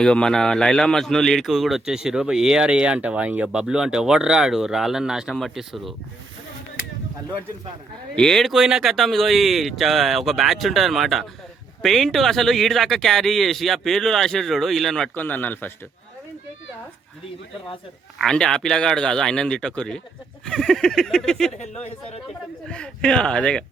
ఇక మన లైలా మజ్ను లీడ్కి కూడా వచ్చేసారు. ఏఆర్ అంటవా, ఇక బబ్లు అంటే ఎవడు రాడు, రాళ్ళని నాశనం పట్టిస్తారు. ఏడుకోయినా కథం. ఇగో ఈ ఒక బ్యాచ్ ఉంటుంది అనమాట. పెయింట్ అసలు ఈడి దాకా క్యారీ చేసి ఆ పేర్లు రాసేడు చూడు, వీళ్ళని పట్టుకుంది అన్నాను ఫస్ట్. అంటే ఆ పిల్లగాడు కాదు, ఆయన తిట్టకురి. అదేగా.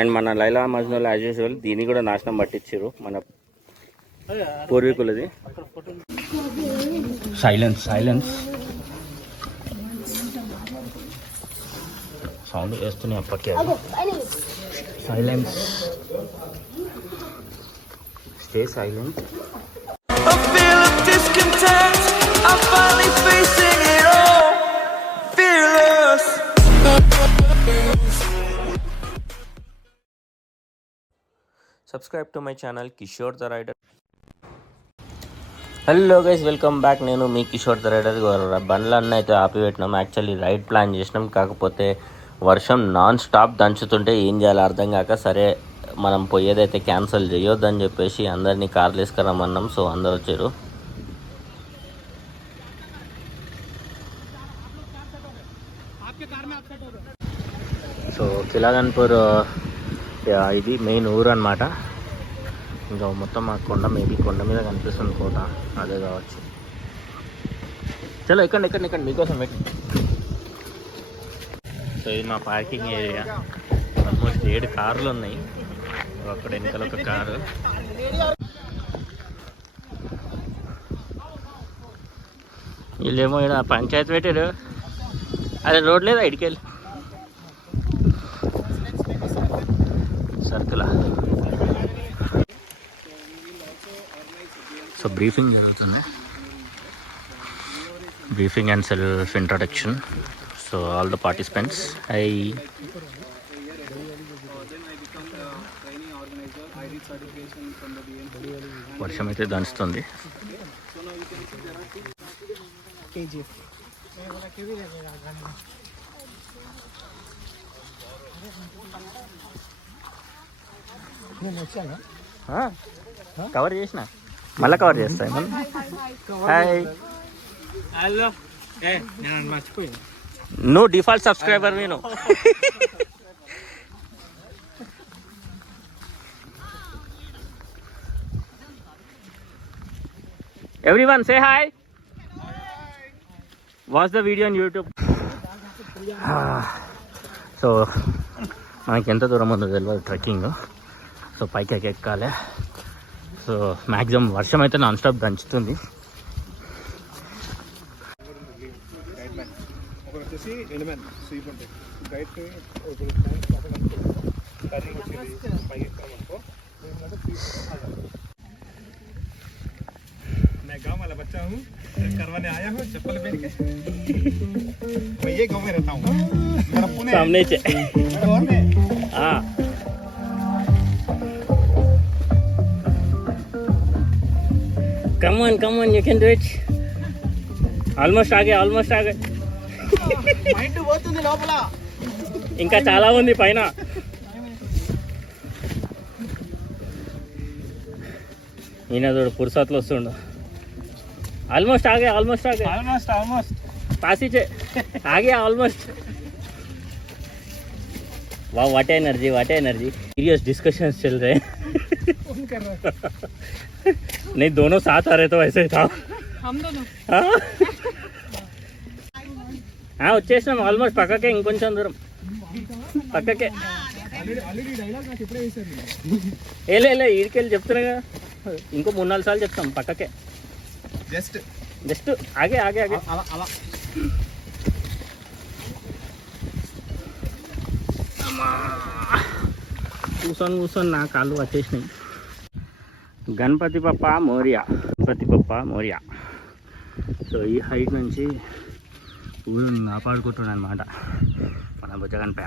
అండ్ మన లైలా మజ్నుల్ యాజ్ యూజువల్ దీన్ని కూడా నాశనం పట్టించారు మన పూర్వీకులది. సైలెన్స్ సైలెన్స్ సౌండ్ వేస్తున్నాయి అప్పటికే. Silence, stay silent. Subscribe to my channel Kishore the rider. Hello guys, welcome back. నేను మీ కిషోర్ ద రైడర్. బండ్లన్నీ అయితే ఆపిపెట్టినాం. యాక్చువల్లీ రైడ్ ప్లాన్ చేసినాం, కాకపోతే వర్షం నాన్ స్టాప్ దంచుతుంటే ఏం చేయాలో అర్థం కాక, సరే మనం పోయేదైతే క్యాన్సిల్ చేయొద్దని చెప్పేసి అందరినీ కార్లు వేసుకురమ్మన్నాం. సో అందరు వచ్చారు. సో కిలాగన్పూర్ ఇది మెయిన్ ఊరు అనమాట. ఇంకా మొత్తం ఆ కొండ, మేబీ కొండ మీద కనిపిస్తుంది కోట, అదే కావచ్చు. చలో ఎక్కండి ఎక్కండి ఎక్కండి, మీకోసం వెయిట్. సో ఇది మా పార్కింగ్ ఏరియా. ఆల్మోస్ట్ 7 కార్లు ఉన్నాయి. అక్కడ వెనకాల ఒక కారు. వీళ్ళేమో ఇక్కడ పంచాయతీ పెట్టారు. అదే రోడ్ లేదా ఇడికెళ్ళి సర్కిల్. సో బ్రీఫింగ్ జరుగుతుంది, briefing and self introduction. So all the participants, high. వర్షం అయితే దంచుతుంది. కవర్ చేసిన, మళ్ళీ కవర్ చేస్తాయి. హాయ్, నువ్వు డిఫాల్ట్ సబ్స్క్రైబర్ నేను. Everyone say hi. Watch the video on YouTube. So మనకి ఎంత దూరం ఉందో తెలియదు ట్రెక్కింగ్. సో పైకి ఎక్కాలి. సో మ్యాక్సిమం వర్షం అయితే నాన్ స్టాప్ దంచుతుంది. मैं गाँव वाला बच्चा हूँ, करवाने आया हूँ चप्पल पहन के। मैं ये गाँव में रहता हूँ, मेरा पुणे सामने से। हाँ, come on, you can do it. Almost आ गए. మైండ్ పోతుంది లోపల. ఇంకా చాలా ఉంది పైన. ఈయన చూడు పురుసత్లు వస్తుండు. ఆల్మోస్ట్ ఆగే पास ही आ गया ऑलमोस्ट. वाह, व्हाट एनर्जी. सीरियस डिस्कशंस चल रहे हैं. नहीं, दोनों साथ आ रहे तो ऐसे था. हम दोनों हाँ వచ్చేసాం ఆల్మోస్ట్. పక్కకే, ఇంకొంచెం దూరం పక్కకే. లే ఈడికెళ్ళి చెప్తున్నాగా, ఇంకో 3-4 సార్లు చెప్తాం. పక్కకే, జస్ట్ ఆగే అలా. కూర్చొని నా కాళ్ళు వచ్చేసినాయి. గణపతి బప్ప మోరియా. సో ఈ హైట్ నుంచి ఊరిని కాపాడుకుంటున్నాను అనమాట మన బుజ్జగన్పై.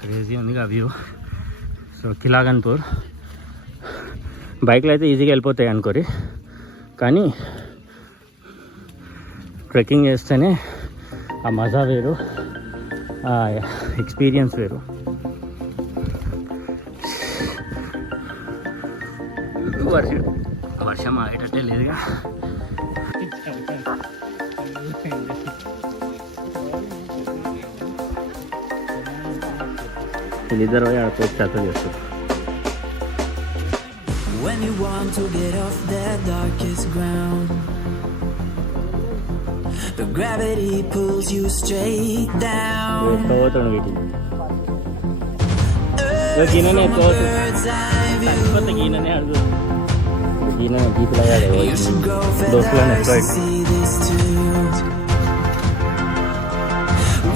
క్రేజీ ఉందిగా వ్యూ. సో కిలాగన్పూర్ బైక్లో అయితే ఈజీగా వెళ్ళిపోతాయి అనుకోరి, కానీ ట్రెక్కింగ్ చేస్తేనే ఆ మజా వేరు, ఆ ఎక్స్పీరియన్స్ వేరు. వర్షం ఆగేటట్టే లేదుగా. వీళ్ళిద్దరు పోయి ఆడుకోవచ్చు చేస్తారు. When you want to get off that darkest ground, the gravity pulls you straight down. పోతాడు వీటిని గీననే పోతే గీననే అడుగు గీన గీతలయ్యాడు దోస్తులను ఎక్కువ.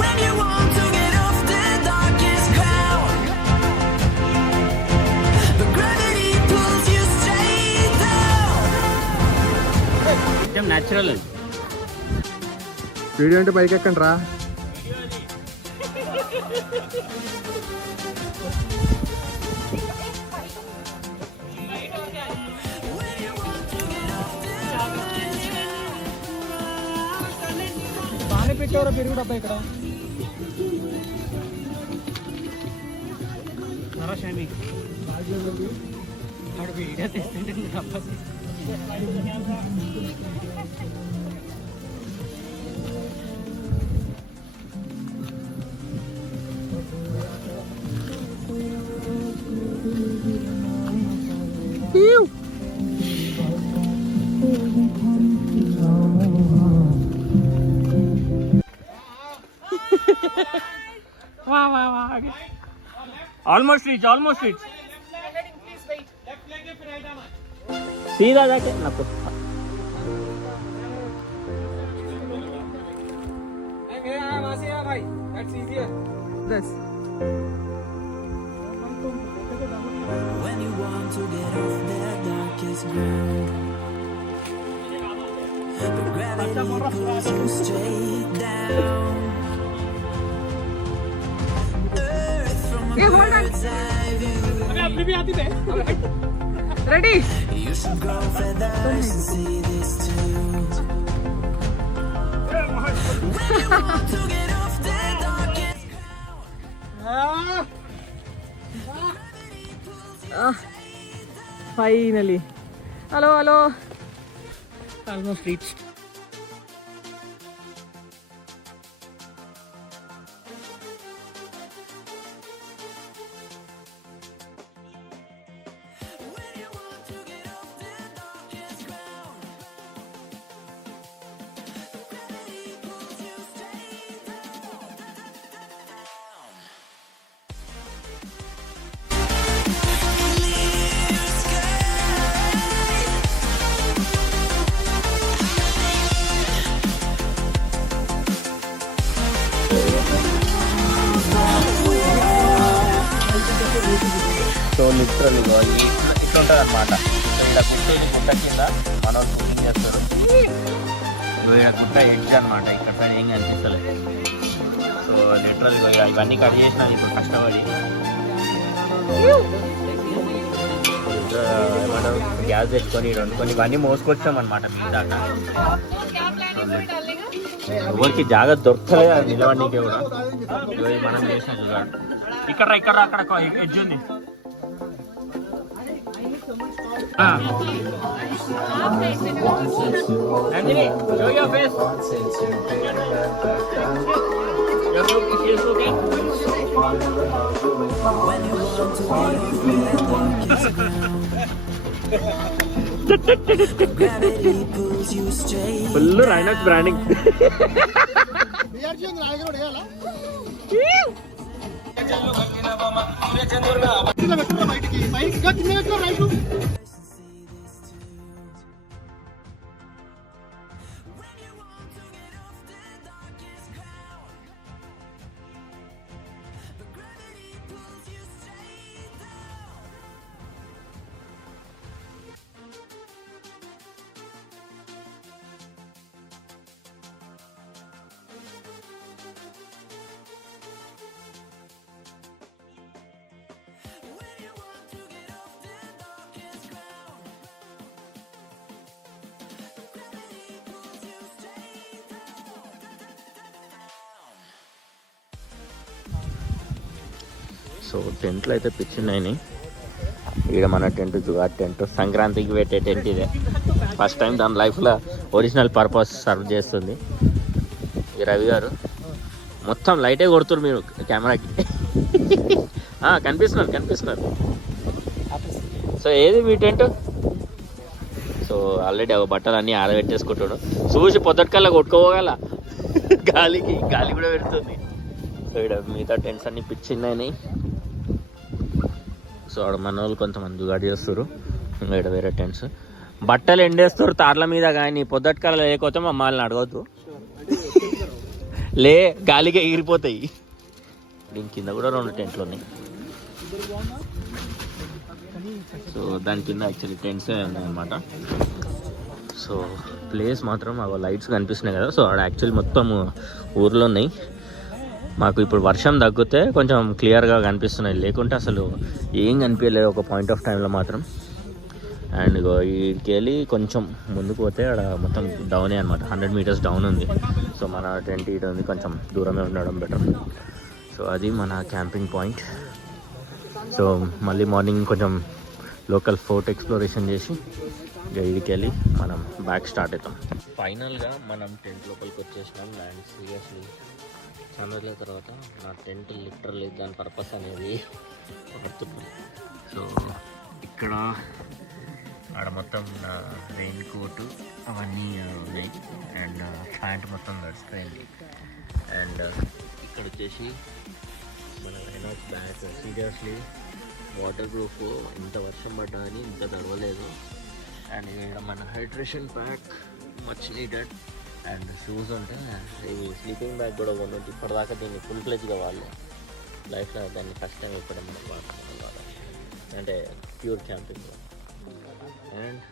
When you want to get off that darkest ground, the gravity pulls you straight down. కొంచెం న్యాచురల్ అది. Video అంటే పైకి ఎక్కండి రా. బాగానే పెట్టేవారా పెరుగు డబ్బా ఇక్కడ. నరశామి వీడియో తెస్తుంటే డబ్బా ఆల్మోస్ట్ రీచ్ సీదా దాకే నాకు When you want to get off that darkest ground, the gravity pulls you straight down. Earth from a bird's eye view. Ready? You should grow feathers and see this too. When you want to get off that darkest ground. Finally. Hello. Almost reached. So literal ఇట్లా ఉంటుంది అనమాట. So ఇక్కడ గుట్టేది గుట్ట కింద మన cooking చేస్తారు. ఇక్కడ గుట్ట ఎడ్జ్ అనమాట, ఇక్కడ సైడ్ ఏం కనిపిస్తలేదు. సో లిటరల్ ఇవన్నీ కట్ చేసినా ఇప్పుడు కష్టపడి ఏమంటారు గ్యాస్ తెచ్చుకొని వండుకొని ఇవన్నీ మోసుకొచ్చాం అనమాట మీ దాకా. ఎవరికి జాగ్రత్త దొరకలేదు అది నిలవడానికి కూడా. మనం చేసిన చూడాలి ఇక్కడ అక్కడ ఎడ్జ్ ఉంది. Anthony, show your face. Your look is okay. Full Rhinox branding. So టెంట్లు అయితే పిచ్చి ఉన్నాయి. ఈడ మన టెంట్ జుగార్ టెంట్, సంక్రాంతికి పెట్టే టెంట్ ఇదే. ఫస్ట్ టైం దాని లైఫ్లో ఒరిజినల్ పర్పస్ సర్వ్ చేస్తుంది. ఈ రవి గారు మొత్తం లైటే కొడుతున్నారు మీరు కెమెరాకి. కనిపిస్తున్నారు. సో ఏది మీ టెంట్? సో ఆల్రెడీ బట్టలు అన్నీ ఆరబెట్టేసుకుంటాడు. చూసి పొద్దుటికల్లా కొట్టుకోగల గాలి కూడా పెడుతుంది. సో ఇక్కడ మిగతా టెంట్స్ అన్నీ పిచ్చిన్నాయి. సో ఆడ మన వాళ్ళు కొంతమంది జుగాడు చేస్తారు. ఇంకా ఇక్కడ వేరే టెంట్స్ బట్టలు ఎండేస్తారు తార్ల మీద. కానీ పొద్దుటికల్లా లేకపోతే మమ్మల్ని అడగవద్దు, గాలిగా ఎగిరిపోతాయి. దీని కింద కూడా 2 టెంట్లు ఉన్నాయి. సో దాని కింద యాక్చువల్లీ టెంట్సే ఉన్నాయన్నమాట. సో ప్లేస్ మాత్రం అవి లైట్స్ కనిపిస్తున్నాయి కదా. సో ఆడ యాక్చువల్లీ మొత్తం ఊర్లో ఉన్నాయి. మాకు ఇప్పుడు వర్షం తగ్గితే కొంచెం క్లియర్గా కనిపిస్తున్నాయి, లేకుంటే అసలు ఏం కనిపించలేదు ఒక పాయింట్ ఆఫ్ టైంలో మాత్రం. అండ్ ఇక్కడికి వెళ్ళి కొంచెం ముందుకు పోతే అక్కడ మొత్తం డౌనే అనమాట, 100 meters డౌన్ ఉంది. సో మన టెంట్ ఇటు ఉంది, కొంచెం దూరమే ఉండడం బెటర్. సో అది మన క్యాంపింగ్ పాయింట్. సో మళ్ళీ మార్నింగ్ కొంచెం లోకల్ ఫోర్ట్ ఎక్స్ప్లోరేషన్ చేసి ఇక్కడికి వెళ్ళి మనం బ్యాక్ స్టార్ట్ అవుతాం. ఫైనల్గా మనం టెంట్ లోపలికి వచ్చేసినాం. ల్యాండ్ సీరియస్లీ చాలా రోజుల తర్వాత నా టెంట్ లిటరల్లీ దాని పర్పస్ అనేది గుర్తుంది. సో ఇక్కడ ఆడ మొత్తం రెయిన్ కోటు అవన్నీ ఉన్నాయి. అండ్ ప్యాంట్ మొత్తం గడిచిపోయింది. అండ్ ఇక్కడ వచ్చేసి మన రైనాక్స్ బ్యాగ్ సీరియస్లీ వాటర్ ప్రూఫ్. ఇంత వర్షం పడ్డా అని ఇంత తడవలేదు. అండ్ ఇక్కడ మన hydration pack much needed. And shoes ఉంటే ఇవి స్లీపింగ్ బ్యాగ్ కూడా కొన్నట్టు ఇప్పటిదాకా దీన్ని ఫుల్ ప్లేజ్గా వాళ్ళు లైఫ్లో దాన్ని ఫస్ట్ టైం ఎప్పుడైనా వాడుతున్నారు అంటే ప్యూర్ క్యాంపింగ్లో. అండ్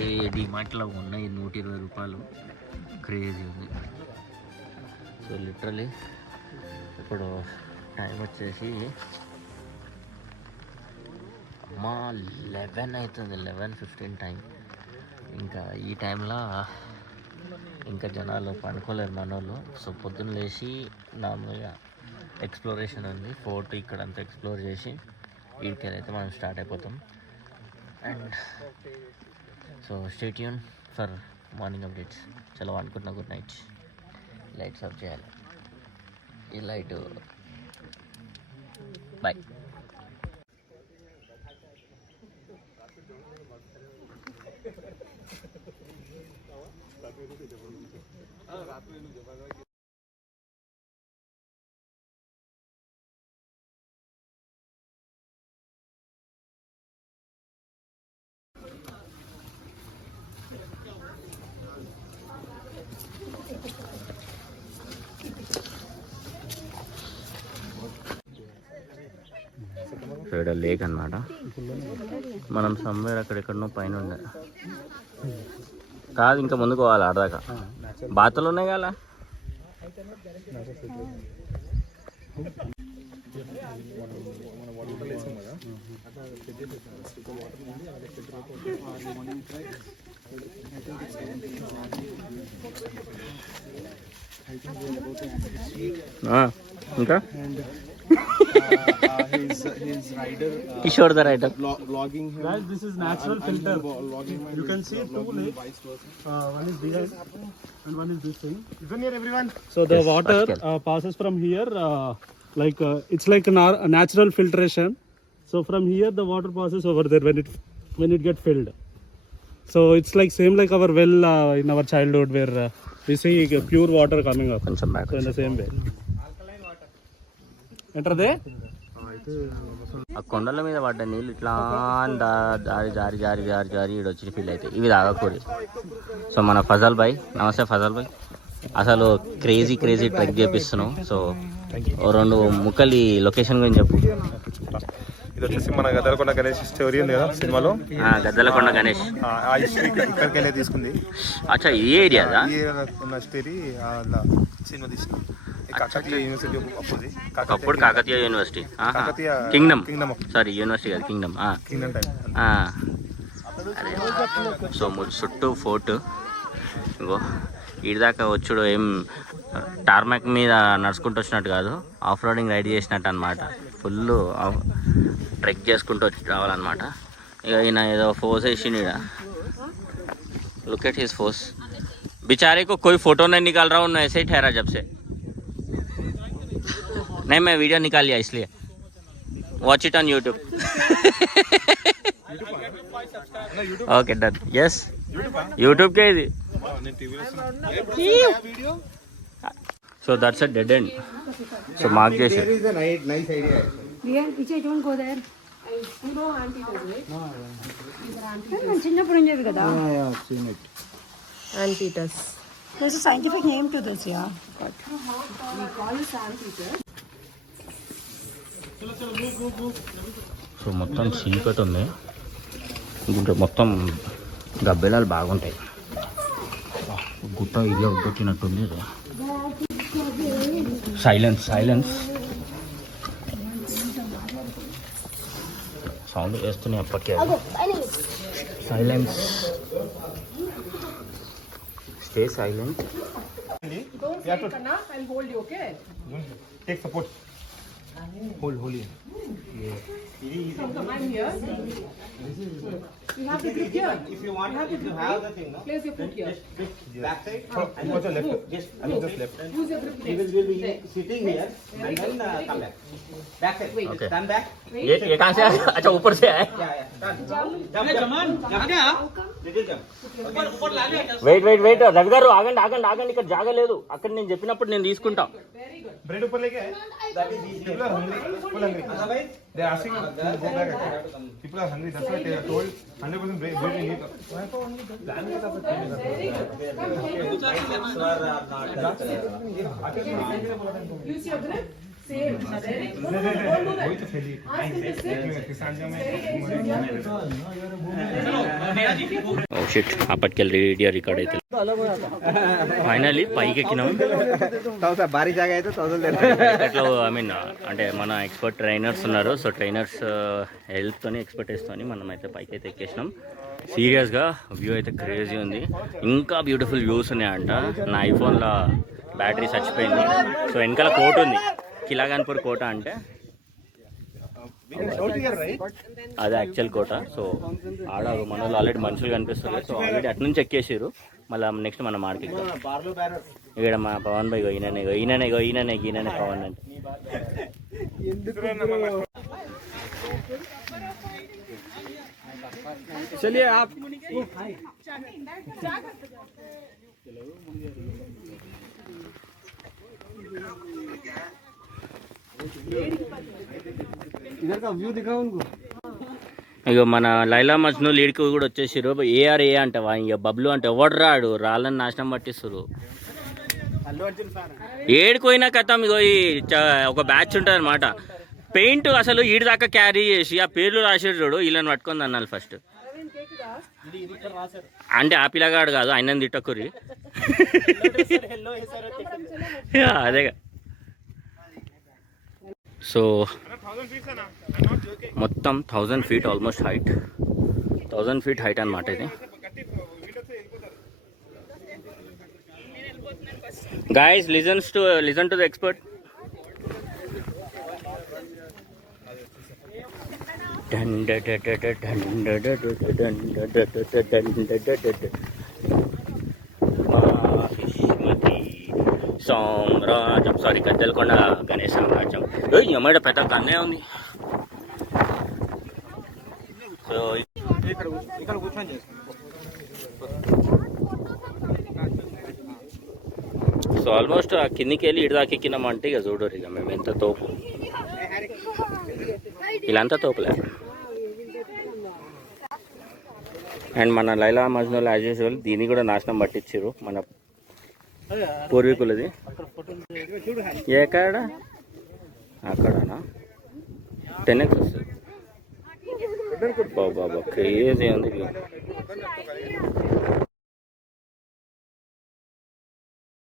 ఈ డిమార్ట్లో ఉన్నాయి 120 రూపాయలు, క్రేజీ ఉంది. సో లిటరలీ ఇప్పుడు టైం వచ్చేసి 11 అవుతుంది, 11:15 టైం. ఇంకా ఈ టైంలో ఇంకా జనాలు పడుకోలేరు మనోళ్ళు. సో పొద్దున్న లేచి నార్మల్గా ఎక్స్ప్లోరేషన్ ఉంది, ఫోర్ట్ ఇక్కడంతా ఎక్స్ప్లోర్ చేసి వీడికెళ్ళైతే మనం స్టార్ట్ అయిపోతాం. And so stay tune for morning updates. చలో అనుకుంటున్నా, గుడ్ నైట్. లైట్స్ ఆఫ్ చేయాలి, ఈ లైట్ బాయ్. ఇక్కడ లేక్ అన్నమాట. మనం సమ్వేర్ అక్కడెక్కడనో పైన ఉండే కాదు, ఇంకా ముందుకు పోవాలి. ఆడదాకా బాతులు ఉన్నాయి కదా. ఇంకా his rider Kishore the rider vlogging him. Guys, this is natural filter. You can see 2 lakes. One is behind and one is this thing. Listen here everyone. So the Yes, water Pascal. passes from here like it's like a natural filtration. So from here the water passes over there when it gets filled. So it's like same like our well in our childhood where we see pure water coming up. కొంచెం back. So in the same way. Enter there. ఆ కొండల మీద పడ్డ నీళ్ళు ఇట్లా జారి జారి జారి జారి జారి ఈడ వచ్చి ఫీల్ అవుతాయి. ఇవి తాగకూడదు. సో మన ఫజల్ భాయ్, నమస్తే ఫజల్ భాయ్, అసలు క్రేజీ ట్రెక్ చేపిస్తున్నావు. సో 2 ముక్కలు లొకేషన్ గురించి చెప్పు. ఇది వచ్చేసి మన గద్దలకొండ గణేష్ స్టోరీ ఉంది కదా సినిమాలో, గద్దలకొండ గణేష్ ఆ హిస్టరీ ఇక్కడికెళ్ళే తీసుకుంది. అచ్చా ఈ ఏరియాదా? ఈ ఉన్న స్టోరీ సినిమా తీసుకుంది. కాకతీయ యూనివర్సిటీ ఒకప్పుడు Kakatiya university, Kakatiya Kingdom Kingdom sorry university కాదు కింగ్డమ్. Kingdom time. అదే సో చుట్టూ ఫోర్ట్. ఇంకో ఈడి దాకా వచ్చుడు ఏం టార్మాక్ మీద నడుచుకుంటూ వచ్చినట్టు కాదు, ఆఫ్ రోడింగ్ రైడ్ చేసినట్టు అనమాట. ఫుల్ ట్రెక్ చేసుకుంటూ వచ్చి రావాలన్నమాట. ఇక ఈయన ఏదో ఫోర్స్ వేసిండు ఇక్కడ. Look at his force. बेचारे को कोई फोटो नहीं निकाल रहा हूँ, ऐसे ही ठहरा जब से. नहीं मैं वीडियो निकाल लिया इसलिए. Watch it on YouTube. Okay done. Yes YouTube के so that's a dead end. So mark this. There is a nice idea. don't go there. చిన్నప్పుడు ఉండేవి కదా. Anteaters. There's a scientific name to this, yeah. But We call it anteater. So మొత్తం చీకటి ఉంది, గుట్ట మొత్తం గబ్బెలాలు బాగుంటాయి. గుట్ట ఇదే ఉద్దొచ్చినట్టుంది. సైలెన్స్ సైలెన్స్ సౌండ్ వేస్తున్నాయి అప్పటికే. Silence, stay silent. Don't say it, Anna. I'll hold you, okay? Take support. Hold it. Come, I'm here. You have to grip here. If you want, if you have the thing, no? Place your foot here. Back side. And also left. Just left. Use your grip He place. will be sitting here and then come back. Back side. Okay. Stand back. ये कहाँ से आया? अच्छा ऊपर से आया. Yeah. Turn. Jump. Little jump. Wait Ravi garu ఆగండి ఇక్కడ జాగలేదు. అక్కడ నేను చెప్పినప్పుడు నేను తీసుకుంటా. Bread ऊपर लेके आए. That is easy. People are hungry. Otherwise, they are asking to go back. People are hungry. That's why they are told 100% bread we need. Plan के साथ Use your grip. Same. Very good. वही तो फैली. किसान जब में oh shit, అప్పటికెళ్ళి video record అయితే finally పైకి ఎక్కినాం. भारी जगह है तो ఎట్లా ఐ మీన్ అంటే మన ఎక్స్పర్ట్ ట్రైనర్స్ ఉన్నారు. సో ట్రైనర్స్ హెల్ప్తోని ఎక్స్పర్టైజ్తోని మనం అయితే పైకి అయితే ఎక్కేసినాం. సీరియస్గా వ్యూ అయితే క్రేజీ ఉంది. ఇంకా బ్యూటిఫుల్ వ్యూస్ ఉన్నాయంట. నా ఐఫోన్లో బ్యాటరీ చచ్చిపోయింది. సో వెనకాల కోట ఉంది, కిలాగన్పూర్ కోట అంటే అదే యాక్చువల్ కోట. సో ఆడ మన వాళ్ళు ఆల్రెడీ మనుషులు కనిపిస్తారు. సో ఆల్రెడీ అటు నుంచి ఎక్కేసారు. మళ్ళీ నెక్స్ట్ మనం మార్కెట్ ఇక్కడ మా పవన్ భాయ్ ఈయననే పవన్ అంటే. चलिए आप इधर का व्यू दिखाओ उनको. ఇక మన లైలా మజ్ను లీడ్కి కూడా వచ్చేసారు. ఏఆర్ అంటవా, ఇక బబ్లు అంటే ఎవడు రాడు, రాళ్ళని నాశనం పట్టిస్తారు. ఏడుకోయినా కథం. ఇగో ఈ ఒక బ్యాచ్ ఉంటుంది అనమాట. పెయింట్ అసలు ఈడి దాకా క్యారీ చేసి ఆ పేర్లు రాసేడు చూడు, వీళ్ళని పట్టుకుంది అన్నాను ఫస్ట్. అంటే ఆ పిల్లగాడు కాదు, ఆయన తిట్టకురి. అదేగా. సో మొత్తం 1000 feet almost height, 1000 feet height అనమాట ఇది. Guys, listen to the expert. సామ్రాజ్యం, సారీ గద్దెలకొండ గణేష్ సామ్రాజ్యం. అమ్మాయి పెద్ద కన్నే ఉంది. సో ఇక్కడ కూర్చొని సో ఆల్మోస్ట్ ఆ కిందికి వెళ్ళి ఇటు దాకా ఎక్కినామంటే ఇక చూడరు ఇక మేము ఎంత తోపు. ఇలాంతా తోపులే. అండ్ మన లైలా మజ్నులో యాజ్ యూజువల్ దీన్ని కూడా నాశనం పట్టించారు మన పూర్వీకులది. ఎక్కడ అక్కడనా 10x వస్తుంది. బాబా క్రేజీ ఉంది.